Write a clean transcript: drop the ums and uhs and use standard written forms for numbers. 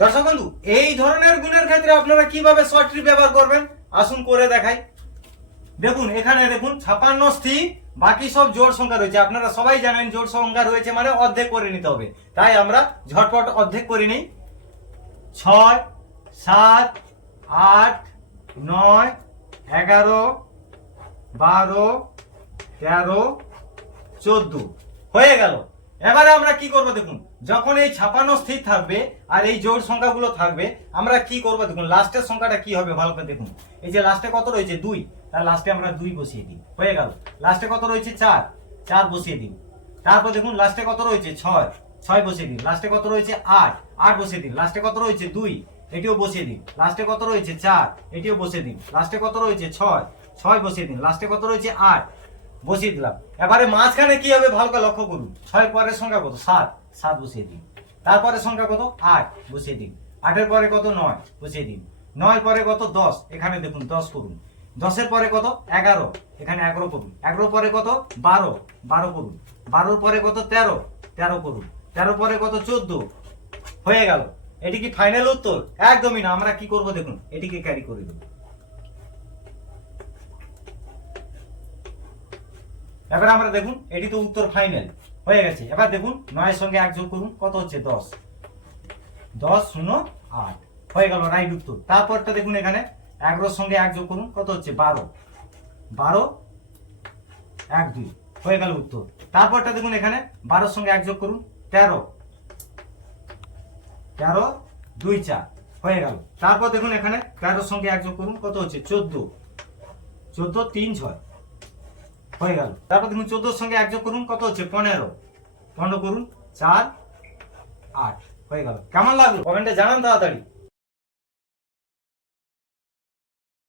দর্শক বন্ধু, এই ধরনের গুণের ক্ষেত্রে আপনারা কিভাবে শর্ট ট্রি ব্যবহার করবেন আসুন করে দেখাই। দেখুন এখানে দেখুন 56 স্থির, বাকি সব জোড় সংখ্যা রয়েছে। আপনারা সবাই জানেন জোড় সংখ্যা রয়েছে মানে অর্ধেক করে নিতে হবে, তাই আমরা ঝটপট অর্ধেক করে নিই। 6, 7, 8, 9, 11, 12, 13, 14 হয়ে গেল। এবারে আমরা কি করব দেখুন, যখন এই 56 স্থির থাকবে আর এই জোড় সংখ্যাগুলো থাকবে, আমরা কি করব দেখুন, লাস্টের সংখ্যাটা কি হবে ভালো করে দেখুন। এই যে লাস্টে কত রয়েছে 2, তার লাস্টে আমরা 2 বসিয়ে দিই, হয়ে গেল। লাস্টে কত রয়েছে 4, 4 বসিয়ে দিন। তারপর দেখুন লাস্টে কত রয়েছে 6, 6 বসিয়ে দিন। লাস্টে কত রয়েছে 8, 8 বসিয়ে দিন। লাস্টে কত রয়েছে 2, এটিও বসিয়ে দিন। লাস্টে কত রয়েছে 4, এটিও বসিয়ে দিন। লাস্টে কত রয়েছে 6, 6 বসিয়ে দিন। লাস্টে কত রয়েছে 8 বসিয়ে দিলাম। এবারে মাঝখানে কি হবে ভালো করে লক্ষ্য করুন। 6 পরের সংখ্যা কত 7, 7 বসিয়ে দিন। তারপরে সংখ্যা কত 8 বসিয়ে দিন। 8 এর পরে কত 9 বসিয়ে দিন। 9 এর পরে কত 10, এখানে দেখুন 10 করুন। 10 এর পরে কত 11, এখানে 11 করুন। 11 পরে কত 12, 12 করুন। 12 পরে কত 13, 13 করুন। 13 পরে কত 14 হয়ে গেল। এটি কি ফাইনাল উত্তর? একদমই না। আমরা কি করব দেখুন, এটিকে ক্যারি করে দেব। এবার আমরা দেখুন এটি তো উত্তর ফাইনাল হয়ে গেছে। এবার দেখুন 9 এর সঙ্গে 1 যোগ করুন, কত হচ্ছে 10, 10 0 8 হয়ে গেল রাইট উত্তর। তারপরটা দেখুন এখানে 11 এর সঙ্গে 1 যোগ করুন, কত হচ্ছে 12, 12 1 2 হয়ে গেল উত্তর। তারপরটা দেখুন এখানে 12 এর সঙ্গে 1 যোগ করুন, 13, 13 2 4 হয়ে গেল। তারপর দেখুন এখানে 13 এর সঙ্গে 1 যোগ করুন, কত হচ্ছে 14, 14 3 6 হয়ে গেল। তারপর দেখুন 14 এর সঙ্গে 1 যোগ করুন, কত হচ্ছে 15, 15 করুন 4 8 হয়ে গেল। কেমন লাগলো কমেন্টে জানান তাড়াতাড়ি।